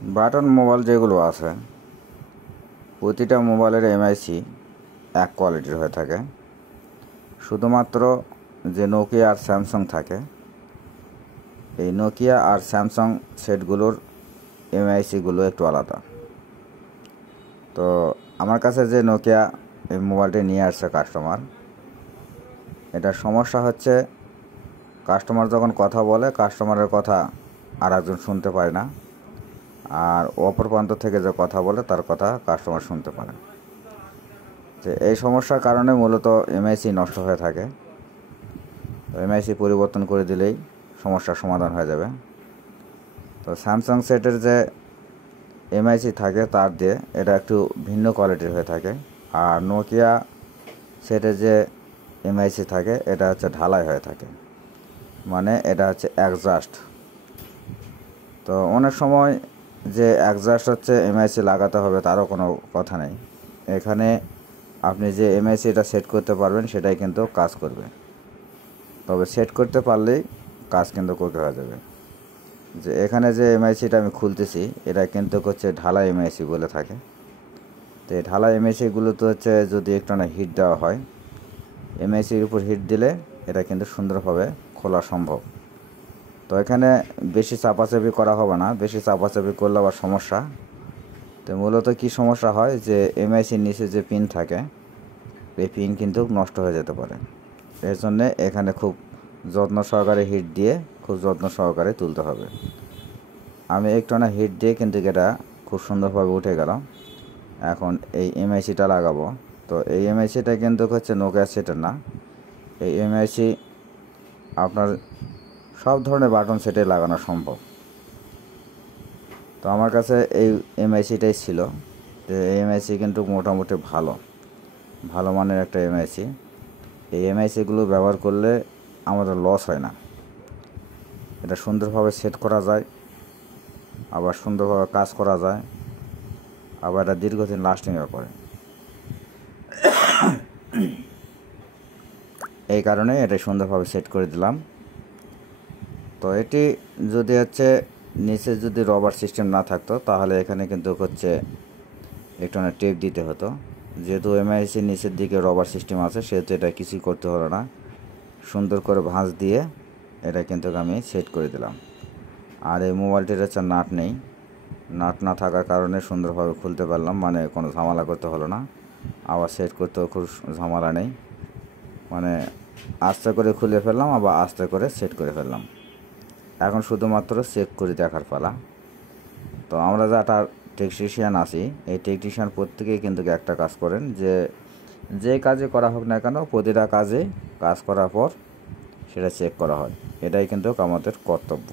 Button mobile যেগুলো আছে প্রতিটা মোবাইলের এমআইসি এক কোয়ালিটির হয়ে থাকে। শুধুমাত্র যে নোকিয়া আর স্যামসাং থাকে, এই নোকিয়া আর স্যামসাং সেটগুলোর এমআইসিগুলো একটু আলাদা। তো আমার কাছে যে নোকিয়া এই মোবাইলটি নিয়ে আসছে কাস্টমার, এটার সমস্যা হচ্ছে কাস্টমার যখন কথা বলে কাস্টমারের কথা আর একজন শুনতে পায় না, আর অপর প্রান্ত থেকে যে কথা বলে তার কথা কাস্টমার শুনতে পারে। যে এই সমস্যার কারণে মূলত এমআইসি নষ্ট হয়ে থাকে। এমআইসি পরিবর্তন করে দিলেই সমস্যার সমাধান হয়ে যাবে। তো স্যামসাং সেটের যে এমআইসি থাকে তার দিয়ে এটা একটু ভিন্ন কোয়ালিটির হয়ে থাকে, আর নোকিয়া সেটের যে এমআইসি থাকে এটা হচ্ছে ঢালাই হয়ে থাকে, মানে এটা হচ্ছে অ্যাডজাস্ট। তো অনেক সময় যে অ্যাডজাস্ট হচ্ছে এমআইসি লাগাতে হবে তারও কোনো কথা নেই। এখানে আপনি যে এমআইসিটা সেট করতে পারবেন সেটাই কিন্তু কাজ করবে, তবে সেট করতে পারলেই কাজ কিন্তু করতে হয়ে যাবে। যে এখানে যে এমআইসিটা আমি খুলতেছি এটা কিন্তু হচ্ছে ঢালাই এমআইসি বলে থাকে। তো এই ঢালাই এমআইসিগুলোতে হচ্ছে যদি একটু না হিট দেওয়া হয়, এমআইসির উপর হিট দিলে এটা কিন্তু সুন্দরভাবে খোলা সম্ভব। তো এখানে বেশি চাপাচাপি করা হবে না, বেশি চাপাচাপি করলে আবার সমস্যা। তো মূলত কি সমস্যা হয় যে এমআইসির নিচে যে পিন থাকে এই পিন কিন্তু নষ্ট হয়ে যেতে পারে। এর জন্যে এখানে খুব যত্ন সহকারে হিট দিয়ে খুব যত্ন সহকারে তুলতে হবে। আমি একটু না হিট দিয়ে কিন্তু এটা খুব সুন্দরভাবে উঠে গেল। এখন এই এমআইসিটা লাগাবো। তো এই এমআইসিটা কিন্তু হচ্ছে নোকিয়া সেটের না, এই এমআইসি আপনার সব ধরনের বাটন সেটে লাগানো সম্ভব। তো আমার কাছে এই এমআইসিটাই ছিল। তো এই এমআইসি কিন্তু মোটামুটি ভালো মানের একটা এমআইসি। এই এমআইসিগুলো ব্যবহার করলে আমাদের লস হয় না। এটা সুন্দরভাবে সেট করা যায়, আবার সুন্দরভাবে কাজ করা যায়, আবার এটা দীর্ঘদিন লাস্টিংও করে। এই কারণে এটা সুন্দরভাবে সেট করে দিলাম। তো এটি যদি হচ্ছে নিচে যদি রবার সিস্টেম না থাকতো তাহলে এখানে কিন্তু হচ্ছে একটু না টেপ দিতে হতো। যেহেতু এমআইসির নিচের দিকে রবার সিস্টেম আছে সেহেতু এটা কিছুই করতে হলো না, সুন্দর করে ভাঁজ দিয়ে এটা কিন্তু আমি সেট করে দিলাম। আর এই মোবাইলটির হচ্ছে নাট নেই, নাট না থাকার কারণে সুন্দরভাবে খুলতে পারলাম, মানে কোনো ঝামেলা করতে হলো না। আবার সেট করতেও খুব ঝামেলা নেই, মানে আস্তে করে খুলে ফেললাম আবার আস্তে করে সেট করে ফেললাম। এখন শুধুমাত্র চেক করে দেখার পালা। তো আমরা যারা টেকনিশিয়ান আছি, এই টেকনিশিয়ান প্রত্যেকেই কিন্তু একটা কাজ করেন, যে কাজে করা হোক না কেন প্রতিটা কাজে কাজ করার পর সেটা চেক করা হয়। এটাই কিন্তু আমাদের কর্তব্য।